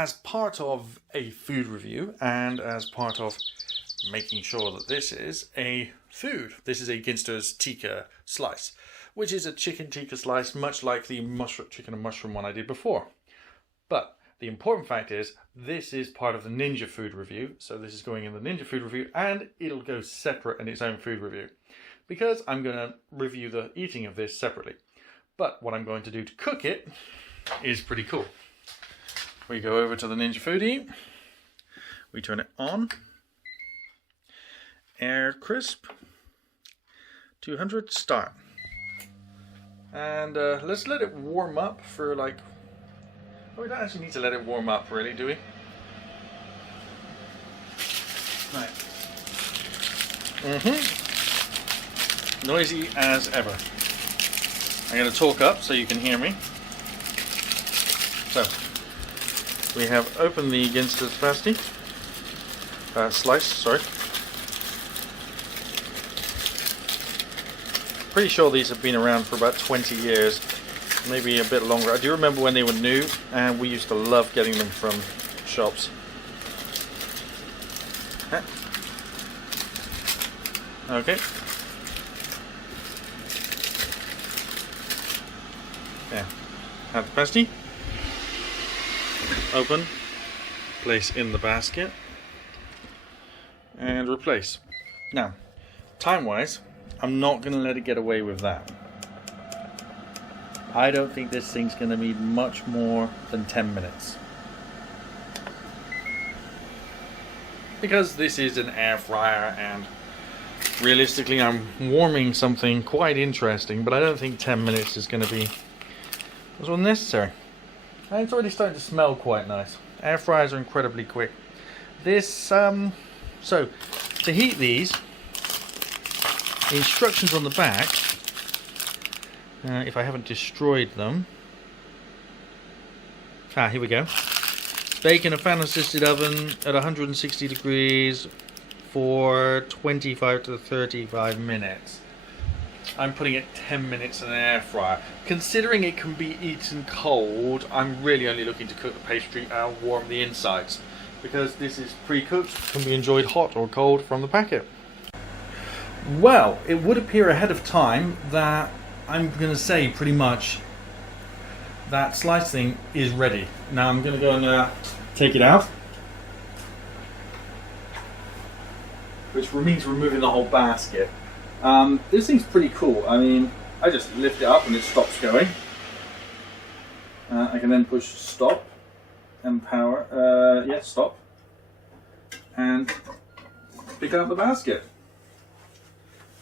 as part of a food review and as part of making sure that this is a food, this is a Ginsters Tika slice, which is a chicken tikka slice, much like the chicken and mushroom one I did before. But the important fact is, this is part of the Ninja food review, so this is going in the Ninja food review, and it'll go separate in its own food review, because I'm going to review the eating of this separately. But what I'm going to do to cook it is pretty cool. We go over to the Ninja Foodi, we turn it on, air crisp, 200, start. And let's let it warm up for like, oh, we don't actually need to let it warm up really, do we? Right. Noisy as ever. I'm going to talk up so you can hear me. So, we have opened the Ginsters pasty, slice, sorry. Pretty sure these have been around for about 20 years, maybe a bit longer. I do remember when they were new, and we used to love getting them from shops. Okay. Yeah. Have the pasty. Open. Place in the basket. And replace. Now, time-wise, I'm not going to let it get away with that. I don't think this thing's going to need much more than 10 minutes. Because this is an air fryer, and realistically I'm warming something quite interesting, but I don't think 10 minutes is going to be necessary. And it's already starting to smell quite nice. Air fryers are incredibly quick. This, so to heat these, the instructions on the back, if I haven't destroyed them, here we go. Bake in a fan assisted oven at 160 degrees for 25 to 35 minutes. I'm putting it 10 minutes in an air fryer. Considering it can be eaten cold, I'm really only looking to cook the pastry and warm the insides, because this is pre-cooked, can be enjoyed hot or cold from the packet. Well, it would appear ahead of time that I'm going to say pretty much that slice thing is ready. Now I'm going to go and take it out, which means removing the whole basket. This thing's pretty cool. I mean, I just lift it up and it stops going. I can then push stop and power, stop, and pick up the basket.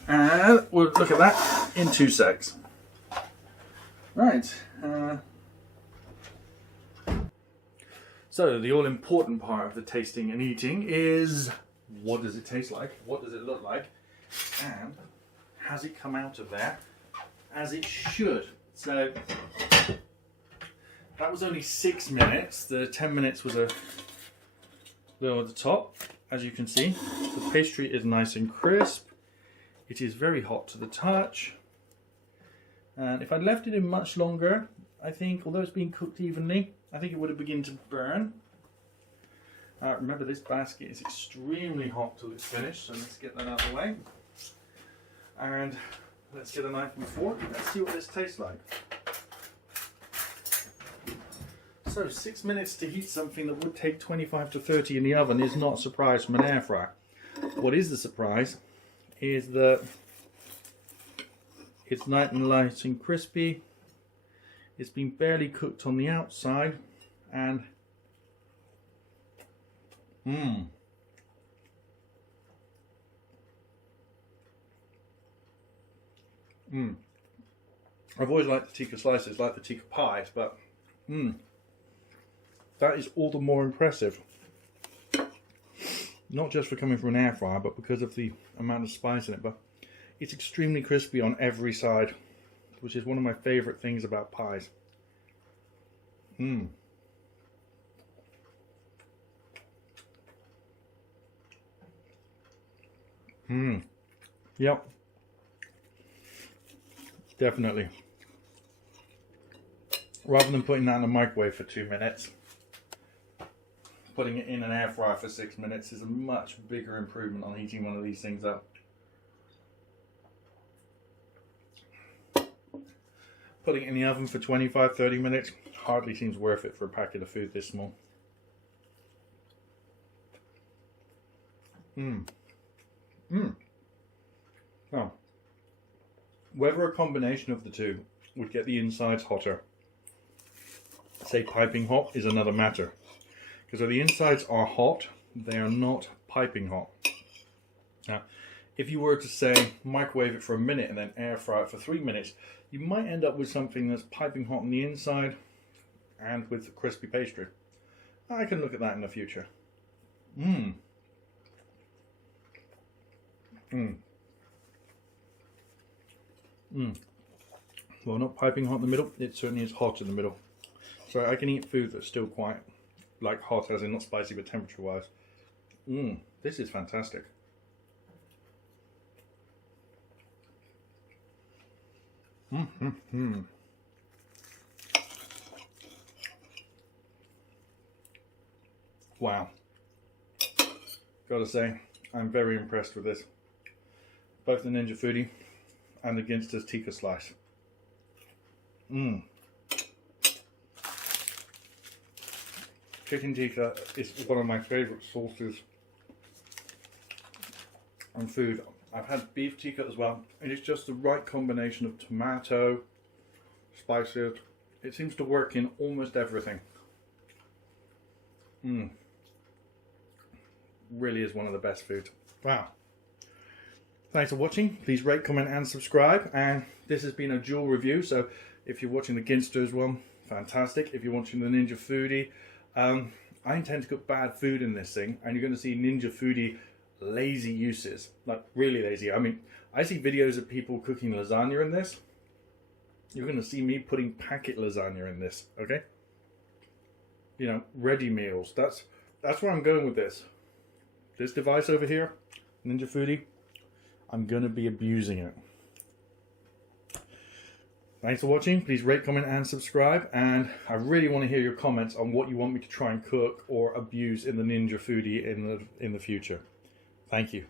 And we'll look at that in 2 secs. Right. So the all-important part of the tasting and eating is, what does it taste like? What does it look like? And has it come out of there as it should? So that was only 6 minutes. The 10 minutes was a little at the top, as you can see. The pastry is nice and crisp. It is very hot to the touch. And if I'd left it in much longer, I think, although it's been cooked evenly, I think it would have begun to burn. Remember, this basket is extremely hot till it's finished, so let's get that out of the way. And let's get a knife and fork. Let's see what this tastes like. So 6 minutes to heat something that would take 25 to 30 in the oven is not a surprise from an air fryer. What is the surprise is that it's nice and light and crispy. It's been barely cooked on the outside, and I've always liked the Tika slices, like the Tika pies, but that is all the more impressive. Not just for coming from an air fryer, but because of the amount of spice in it. But it's extremely crispy on every side, which is one of my favourite things about pies. Yep. Definitely. Rather than putting that in the microwave for 2 minutes, putting it in an air fryer for 6 minutes is a much bigger improvement on heating one of these things up. Putting it in the oven for 25-30 minutes hardly seems worth it for a packet of food this small. Now, whether a combination of the two would get the insides hotter, say piping hot, is another matter. Because if the insides are hot, they are not piping hot. Now, if you were to say microwave it for a minute and then air fry it for 3 minutes, you might end up with something that's piping hot on the inside and with crispy pastry. I can look at that in the future. Well, not piping hot in the middle, it certainly is hot in the middle. So I can eat food that's still quite like hot, as in not spicy, but temperature wise. This is fantastic. Wow. Gotta say, I'm very impressed with this. Both the Ninja Foodi and the Ginsters Tika slice. Chicken tikka is one of my favourite sauces and food. I've had beef tikka as well. It is just the right combination of tomato, spices. It seems to work in almost everything. Really is one of the best foods. Wow. Thanks for watching. Please rate, comment and subscribe. And this has been a dual review. So if you're watching the Ginsters one, fantastic. If you're watching the Ninja Foodi, I intend to cook bad food in this thing. And you're going to see Ninja Foodi lazy uses. Like really lazy. I mean, I see videos of people cooking lasagna in this. You're going to see me putting packet lasagna in this. Okay? You know, ready meals. That's where I'm going with this. This device over here, Ninja Foodi, I'm going to be abusing it. Thanks for watching. Please rate, comment and subscribe. And I really want to hear your comments on what you want me to try and cook or abuse in the Ninja Foodi in the future. Thank you.